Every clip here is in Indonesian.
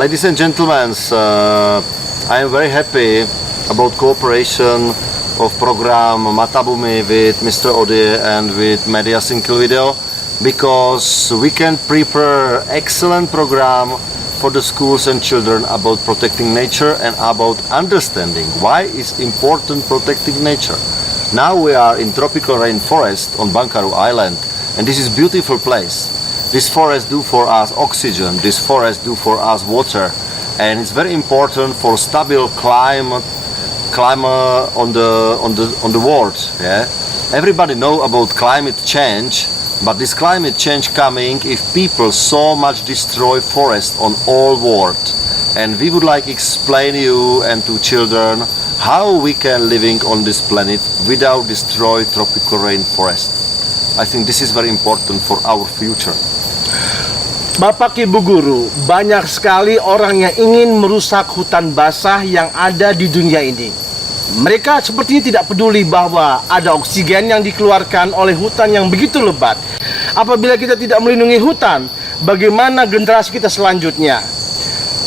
Ladies and gentlemen, I am very happy about cooperation of program Matabumi with Mr. Odi and with Media Single Video, because we can prepare excellent program for the schools and children about protecting nature and about understanding why it's important protecting nature. Now we are in tropical rainforest on Bangkaru Island, and this is beautiful place. This forest do for us oxygen, this forest do for us water, and it's very important for stable climate on the world. Yeah, everybody know about climate change, but this climate change coming if people so much destroy forest on all world, and we would like explain you and to children how we can living on this planet without destroy tropical rainforest. I think this is very important for our future. Bapak Ibu Guru, banyak sekali orang yang ingin merusak hutan basah yang ada di dunia ini. Mereka sepertinya tidak peduli bahwa ada oksigen yang dikeluarkan oleh hutan yang begitu lebat. Apabila kita tidak melindungi hutan, bagaimana generasi kita selanjutnya?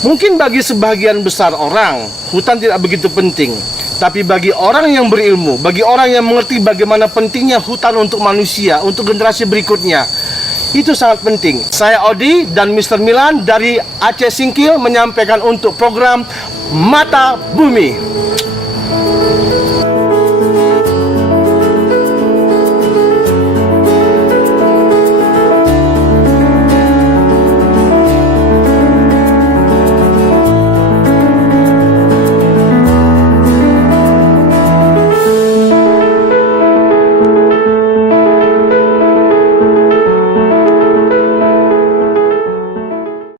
Mungkin bagi sebagian besar orang, hutan tidak begitu penting. Tapi bagi orang yang berilmu, bagi orang yang mengerti bagaimana pentingnya hutan untuk manusia, untuk generasi berikutnya, itu sangat penting. Saya Odi dan Mr. Milan dari Aceh Singkil menyampaikan untuk program Mata Bumi.